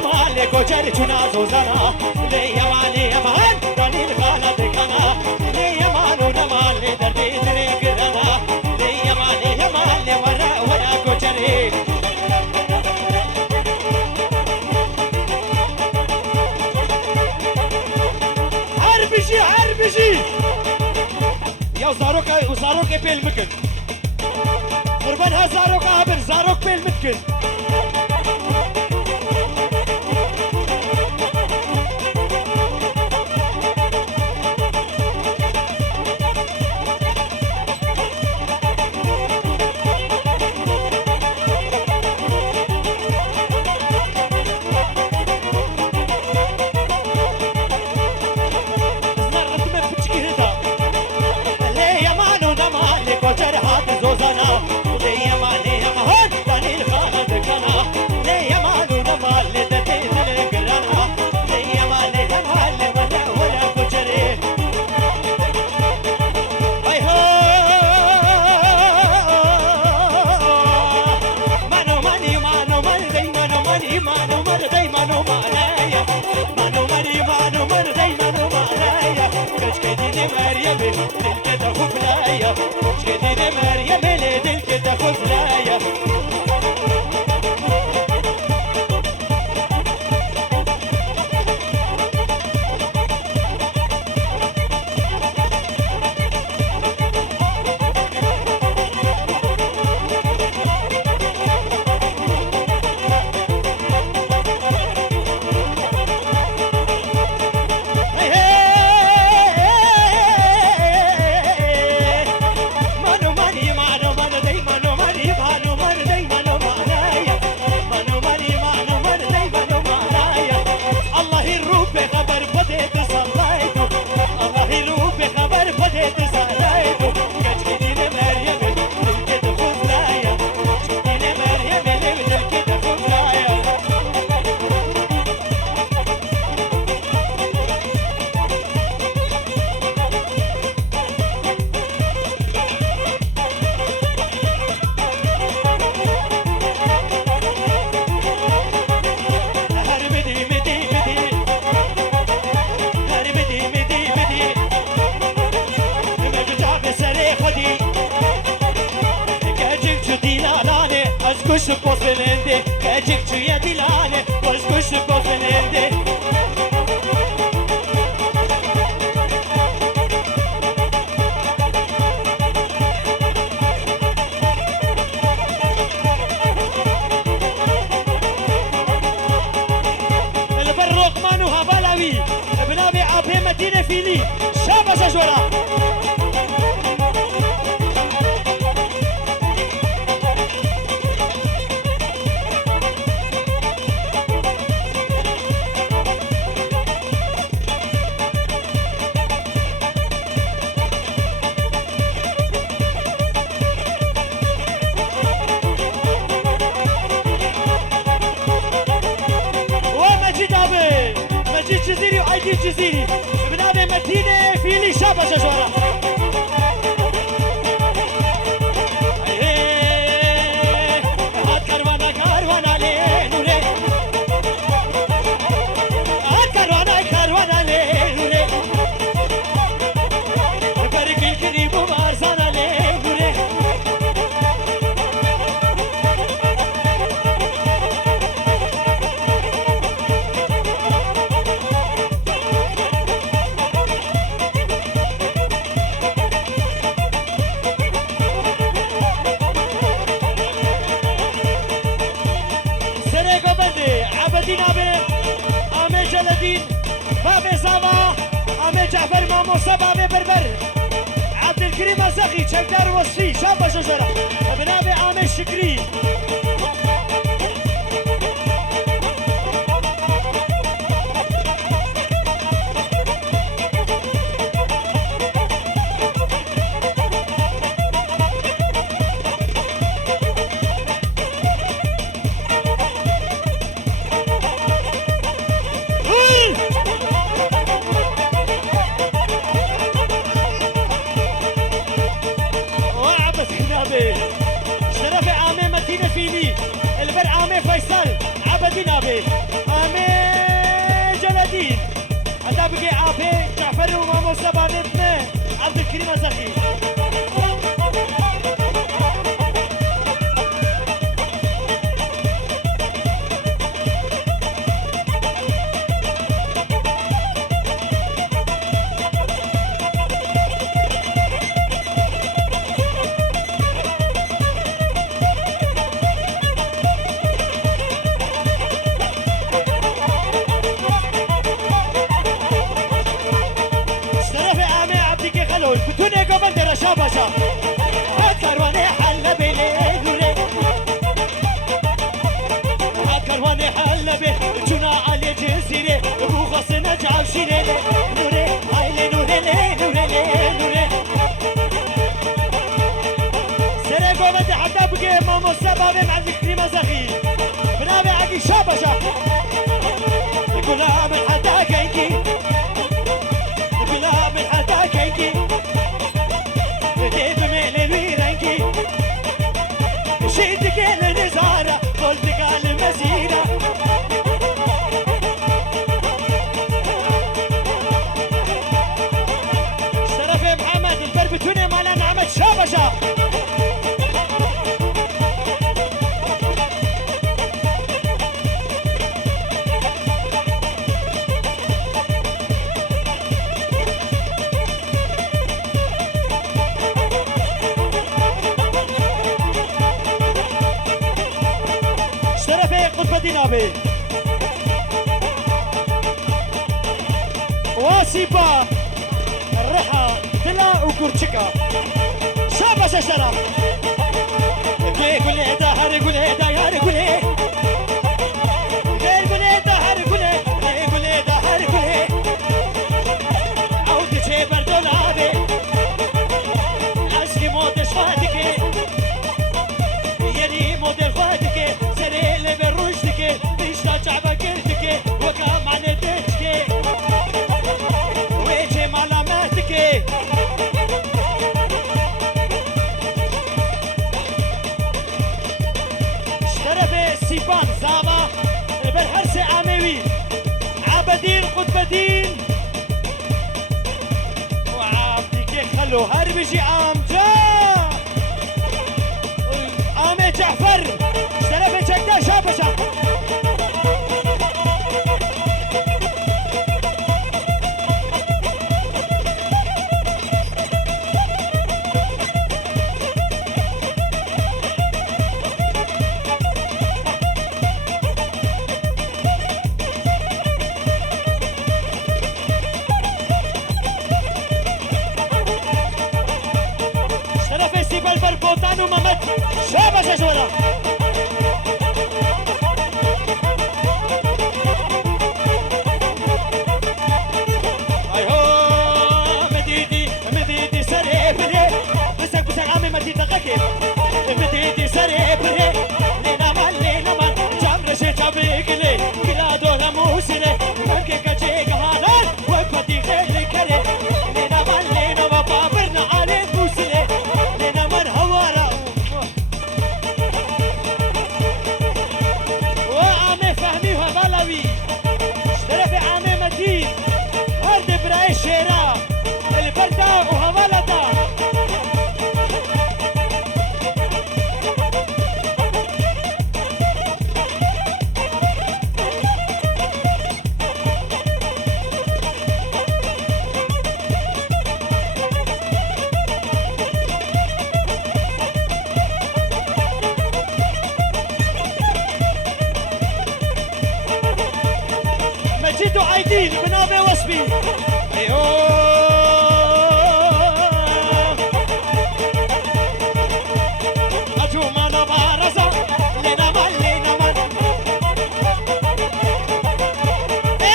نمال کوچر چنا زوزنا لیمان یمان دلیل خالا دکنا لیمان نمال دردی دری گرنا لیمان یمان ورا ورا کوچری حربشي يا زاروك بيل مكن قربانها زاروك عبر زاروك بيل مكن Kuş poselende, kecik çüye dilane, kuş poselende. البرق مانو هبلاوي، بنابي عبي مدينة فيلي، شابة شجورة. جزيري وأيدي جزيري بنابي مدينة فيلي شابة شجرة هات كروانا كروانا لينوري هات كروانا لينوري بريك الكريم ومارزانا لينوري بابي زاما امي جعفر ماموسا بابي بربر عبد الكريم الزخي شكدار وصفي شابه شجره بنابي امي الشكري شرف عامي مدينة فيني البر عامي فيصل عبدي نابي عامي جعفر ومامو سبابتنا عبد الكريم الزخي بتوني قبل درشا بشا هكرواني حل بلي نوري هكرواني حل بلي جنا علي جزيري ابو غصنا جعوشيني نوري هايلي نوري نوري نوري سري قبل حتى بقي مامو سبابي مع الكريمة زغي بنابي عقي شابشا يقول من حتى كيكي يقول من حتى كيكي شيتك النزارة قلتك على المسيرة شرف محمد البربتوني مالا نعمة شابشة دينابي واسيبا الرحى تلا وكرتشكا شابش اشترى قولي دهر قولي دهر قولي قولي دهر قولي قولي دهر قولي عودي شي بردولابي عشقي مودش فاتكي يلي مودل فاتكي سري اللي بالرشدكي بيشتا شعبك كرتكي وكام عن دتكي ويجي ملاماتكي اشترف سيبان زاما بالحرس عموي عبدين قطبدين وعبدك خلو هربجي امجا آمي جعفر اشترف جدا شابشا اشترف سيبال بربوطان وممد شابشا جولا بديتي سري بري لينا مال جامر شي تبيقلي كلا دولا موسري ممكن كجيك هالان وبدي غيري كري لينا مال وبابرنا علي موسري لينا من هوارا وعامي فهمي وغلوي اشترفي عامي مدين هرد براي الشيرا البردة وهولدا مجيدو عايدين بنابي وصبي أجو ما نبارزة لنا من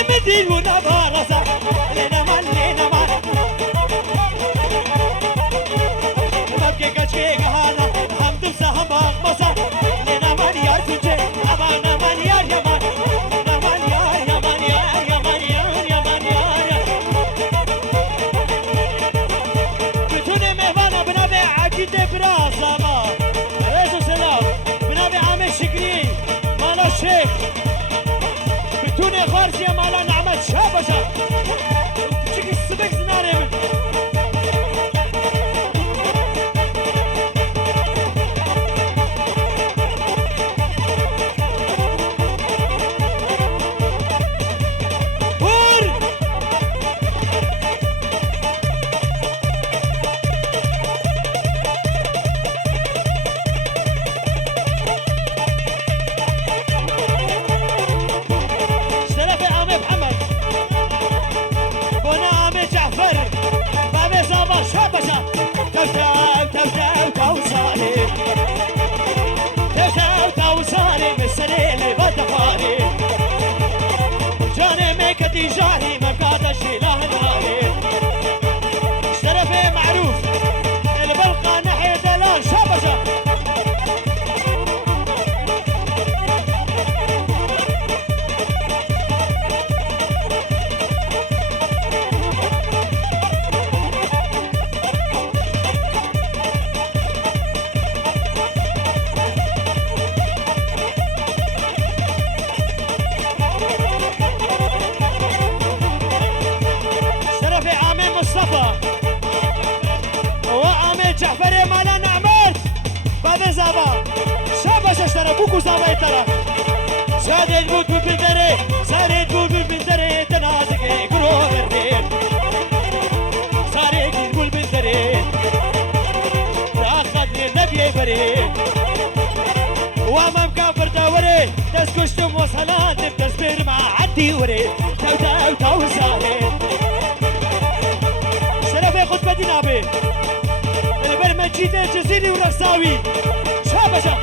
امدين ونبارزة لنا من مبكي كشكي قهانا حمد بسهم باغمسة لنا من يار تنجي أبانا من يار يمان لنا من يار يمان يار يمان يار يمان يار بتوني مهوانا بنابي عقيدة براسة ما ريزو سلام بنابي عامل شكري مالا الشيخ بتوني خارجية مالا نعمة شابشة تشكي السبك جاري جاري ما بقعدش له نهاري شرفي معروف البلقى ناحية دلال شبشة جعفري مالا نعمل بعد زابا شابش اشترى بوكو زابا يترى سادت بود بالبندري سارت بود بالبندري تنازك قرو بردين سارت بود بالبندري تاخذني النبي بريد وامام كافر دوري تسكشتم وصلات بتسبير مع عدي وريد تو تو تو سارت شرفي خد بدينا بي البرمجيدة جزيري ورقصاوي شابشة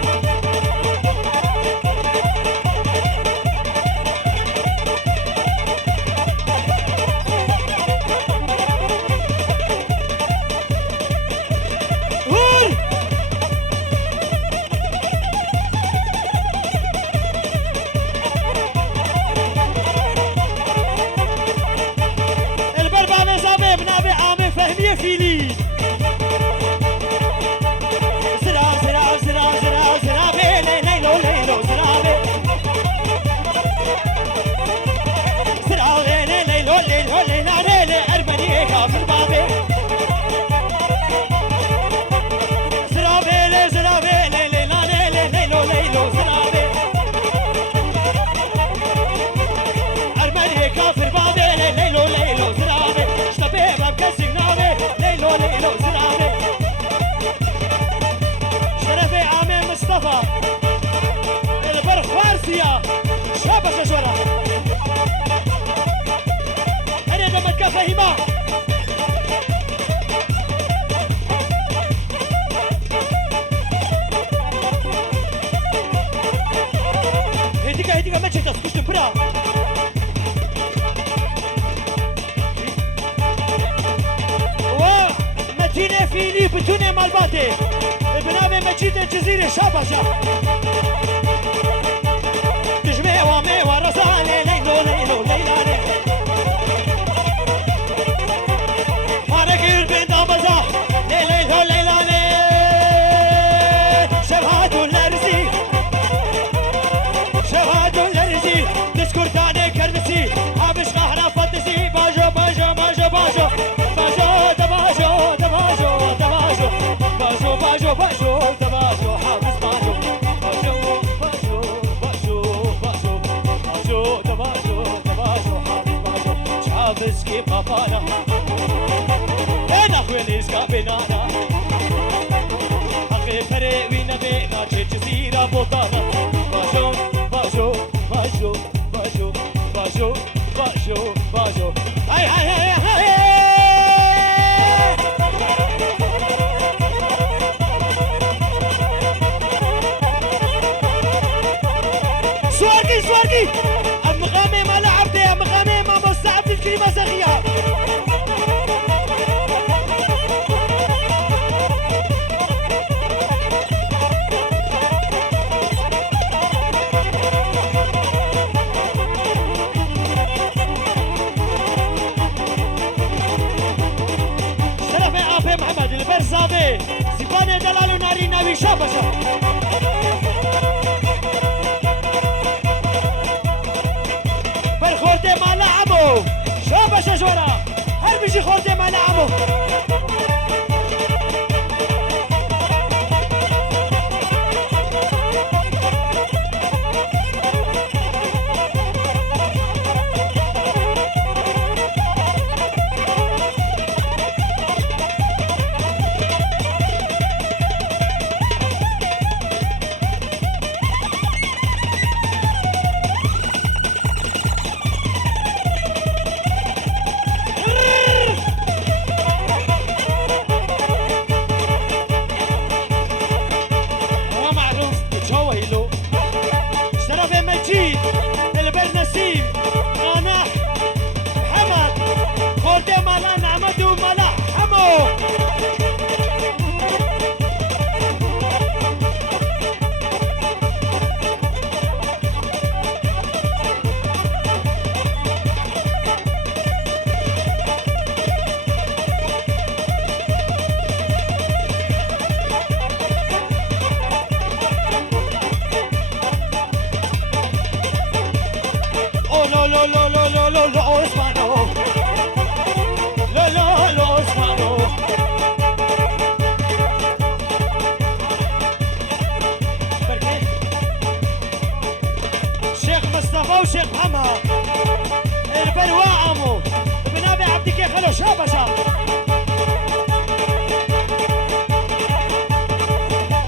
قول البربع مزابي بنابي عامي فهمية فيلي شابش شورا أنا دمت كفهما هديك ما تشتغل كنت برا ومتينة فيني بتوني مالباتي بنامي مجيدة جزيرة شابشة وامي ورسالي ليلو ليلو ليلاني حركي البنت أبزا ليلو ليلاني شبهات الأرزي شبهات الأرزي تذكر تاني كرمسي عبش قهرة فتسي باجو باجو باجو باجو باجو دباجو دباجو دباجو باجو باجو باجو دباجو حابس باجو بسكي بابانا انا خويليز كابينانا حقي فريوينا بينا جزيرة بوطانا باجو باجو باجو باجو باجو باجو باجو هاي هاي هاي هاي سواركي سواركي أمغامي ما لعبتي أمغامي ما مستعبت الكلمة زغية شرفي عافي محمد البرزابي سيباني دلالو ناري ناوي شابشة برخورتي ما لعبو شابشة جورا هل بيجي خورتي ما لعبو lo lo lo lo lo lo lo Osmano lo lo lo Osmano شيخ مصطفى وشيخ محمد البلوى عمو بنابي عبدك يا خلو شابه شاب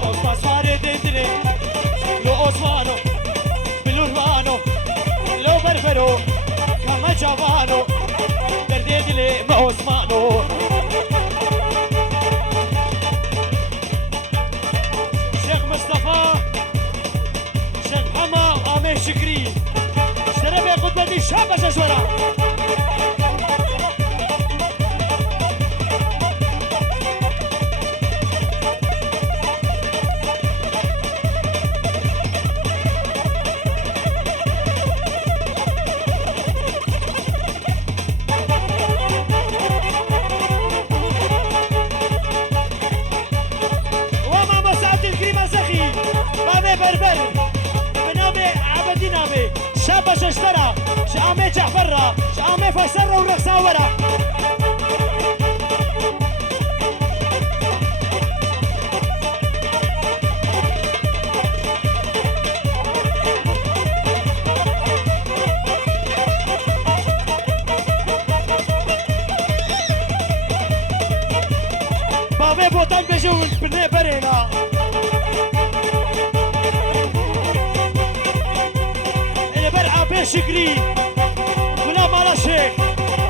Osman sare dentro lo Osmano بالurbano lo berbero kama giovano perdetele ma Osmano شيخ مصطفى شيخ محمد عامر شكري اشترى بياخد بدي شابه شجره بربر بنامي عبدي نامي شابة ششترة شامي جعفرة شامي فسرة ورقصاورة بابي بوطن بجول بني برينا شكري ولا مالا شيخ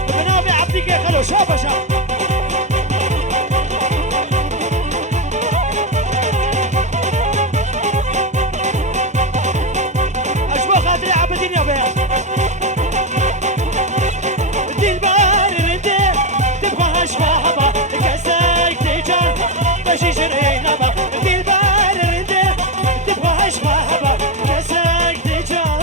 بنابي عبدك يا خلو شابه شاب اشبه خاطري عبدين يا بيع دي البار انت تبغى اشبه كاسك تيجان باش يجري نبا دي البار انت تبغى اشبه كاسك تيجان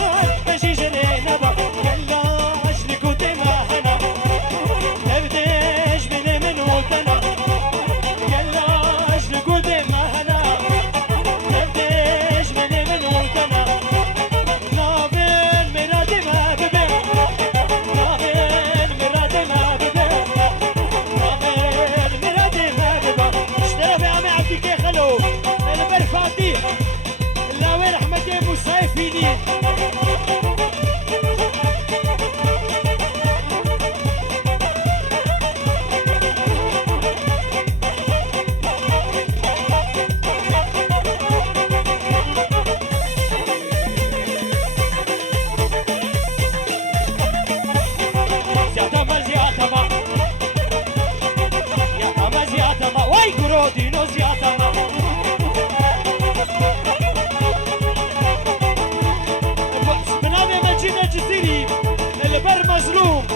مظلوم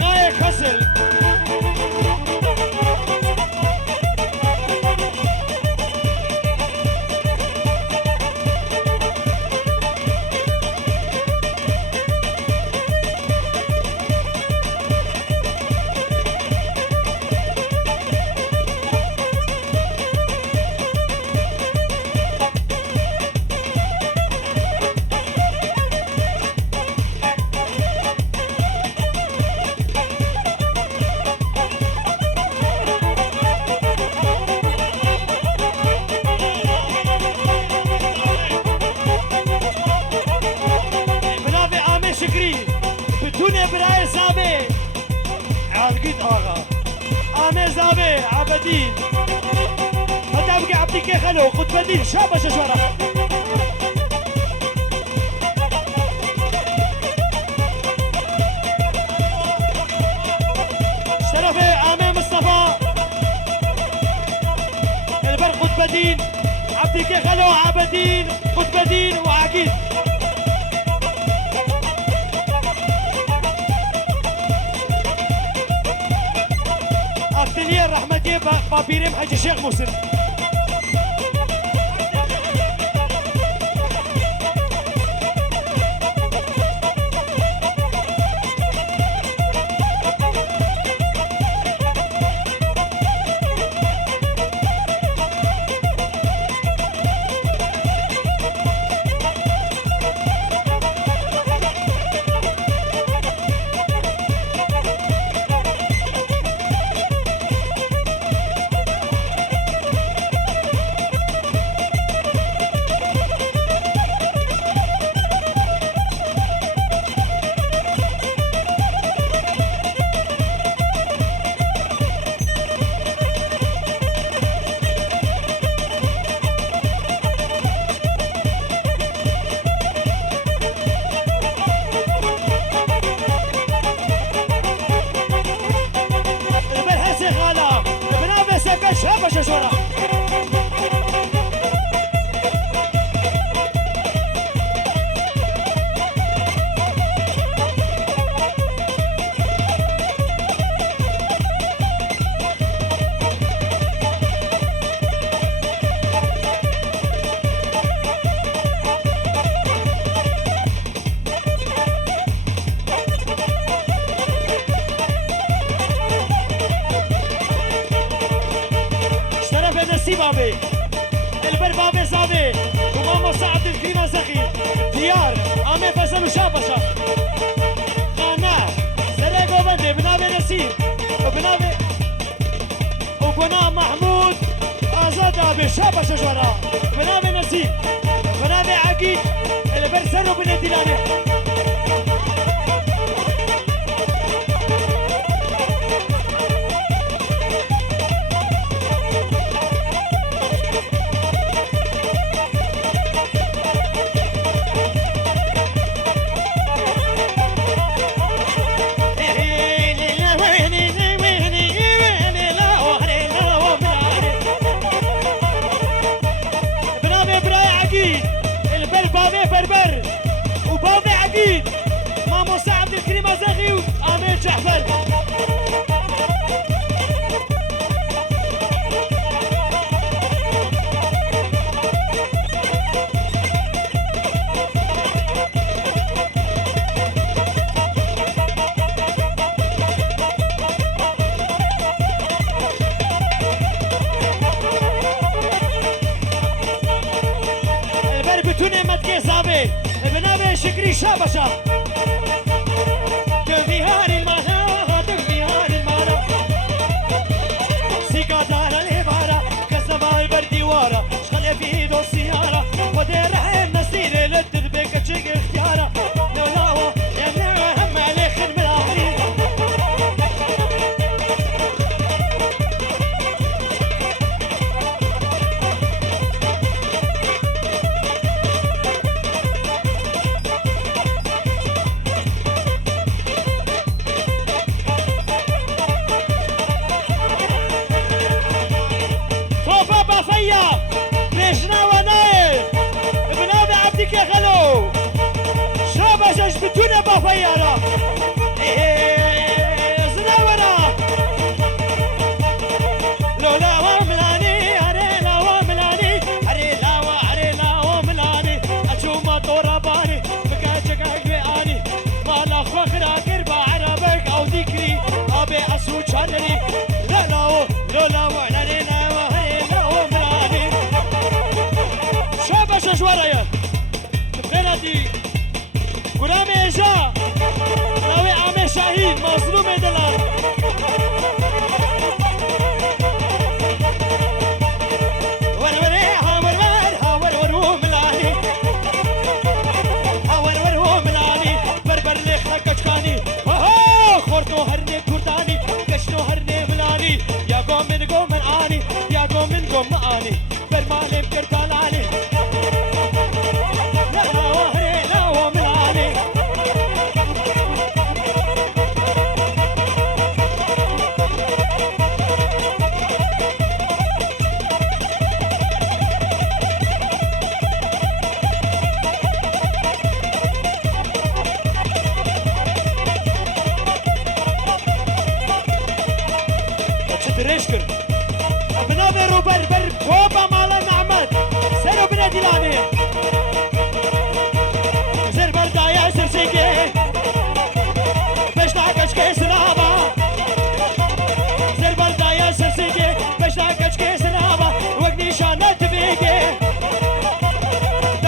غاية خسل براي زابي عالقيت آغا آمير زابي عبدين هدا بقى عبدك يا خلو خد بدين شابة شجرة شرفي آمير مصطفى البر خد بدين عبدك يا خلو عبدين خد بدين وعقيد الدنيا الرحمة دي بابيرم حاج الشيخ مسلم اختیار آمه فصل و شابشا خانه سره گوبنده بنابه نسیم و بنابه و گناه محمود آزاد آبه شابشا جورا بنابه نسیم بنابه عقید البر سر و بنه دیلانه بربر وبابي عقيد مامو سعد الكريم زغي وامين جعفر بنابه شكري شابشا دميهار المانا دميهار المانا سيكا دار الإبارة كسباي بردي وارا شغل في ايدو السيارة ودير عين مسيرة للتذبك تشيك اختيارة لولاو يمنع هم عليك الملاهرين بتونا بافيارا زناورا لولا وملاني عريلا وملاني عريلا وملاني أشوما طورباني بكاجك أقبئاني مالا فخرا قربا عربك أو ذكري أبي أسود شانري لولا وعريلا وملاني شابا شجواريا بغيرتي غلام اجا ناوي عامر شاهين مظلوم دلال ور ملاني هاور ملاني بربر لي خكشكاني خورتو هرني كرداني كشتو هرني ملاني يا قوم من اني يا قوم من اني برمالي بكرتان علي Teşekkür